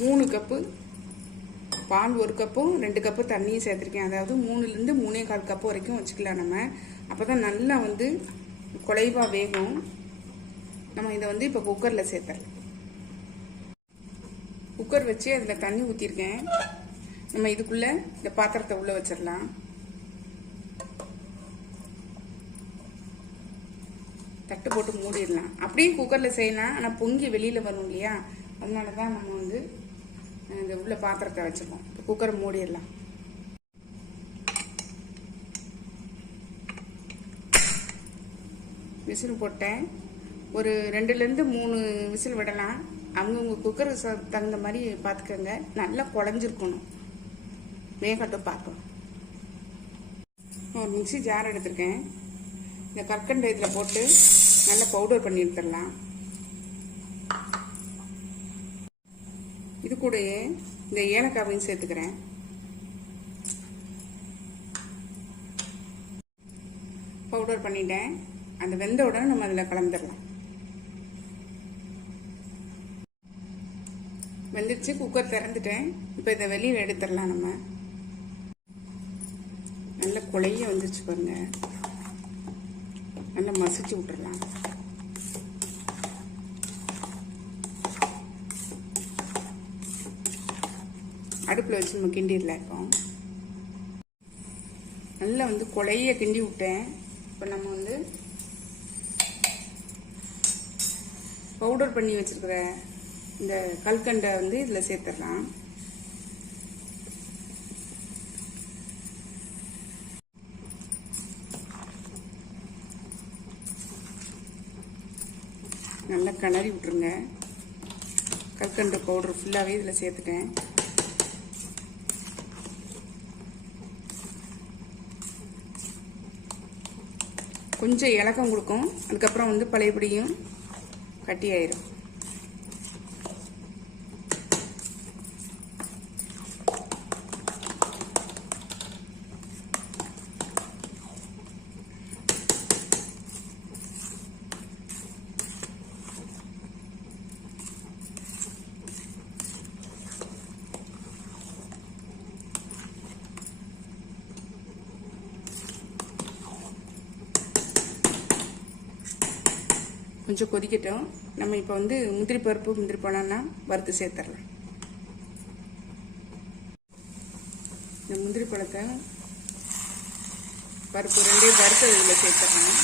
மூணு கப்பு பால் ஒரு கப்பும் ரெண்டு கப்பு தண்ணியும் சேர்த்துருக்கேன். அதாவது மூணுலேருந்து மூணே கால் கப்பு வரைக்கும் வச்சுக்கலாம் நம்ம. அப்போ தான் நல்லா வந்து குலைவாக வேகும். நம்ம இதை வந்து இப்போ குக்கரில் சேர்த்துறோம் குக்கர் வச்சு அதில் தண்ணி ஊற்றிருக்கேன் நம்ம இதுக்குள்ளே இந்த பாத்திரத்தை உள்ளே வச்சிடலாம். தட்டு போட்டு மூடிடலாம். அப்படியே குக்கரில் செய்யலாம். ஆனால் பொங்கி வெளியில் வரும் இல்லையா? அதனால தான் நம்ம வந்து இந்த உள்ள பாத்திரத்தை வச்சிருக்கோம் இப்போ குக்கரை மூடிடலாம். விசில் போட்டேன். ஒரு ரெண்டுலேருந்து மூணு விசில் விடலாம். அவங்கவுங்க குக்கருக்கு தகுந்த மாதிரி பார்த்துக்கோங்க நல்லா குழஞ்சிருக்கணும். வேகட்டும் பார்க்கலாம் ஒரு மிக்ஸி ஜார் எடுத்திருக்கேன். இந்த கற்கண்டை இதில் போட்டு நல்லா பவுடர் பண்ணி எடுத்துடலாம். இது கூட இந்த ஏலக்காவையும் சேர்த்துக்கிறேன். பவுடர் பண்ணிட்டேன். அந்த வெந்த உடனே நம்ம அதில் கலந்துடலாம். வெந்துருச்சு குக்கர் திறந்துட்டேன். இப்போ இதை வெளியில் எடுத்துடலாம் நம்ம. நல்ல குழைய வந்துருச்சு பாருங்க. நல்லா மசிச்சு விட்டுடலாம் அடுப்பில் வச்சு நம்ம கிண்டிடலாம் இப்போ. நல்லா வந்து கொலைய கிண்டி விட்டேன். இப்போ நம்ம வந்து பவுடர் பண்ணி வச்சுருக்கிற இந்த கல்கண்டை வந்து இதில் சேர்த்துடலாம். நல்லா கிளறி விட்டுருங்க. கற்கண்டு பவுடர் ஃபுல்லாகவே இதில் சேர்த்துட்டேன். கொஞ்சம் இலக்கம் கொடுக்கும். அதுக்கப்புறம் வந்து பழையபடியும் கட்டி ஆயிரும் கொஞ்சம் கொதிக்கட்டும். நம்ம இப்போ வந்து முந்திரி பருப்பு முந்திரி பழம்லாம் வறுத்து சேர்த்துடலாம். இந்த முந்திரி பழத்தை பருப்பு ரெண்டையும் வறுத்து இதில் சேர்த்துடலாம்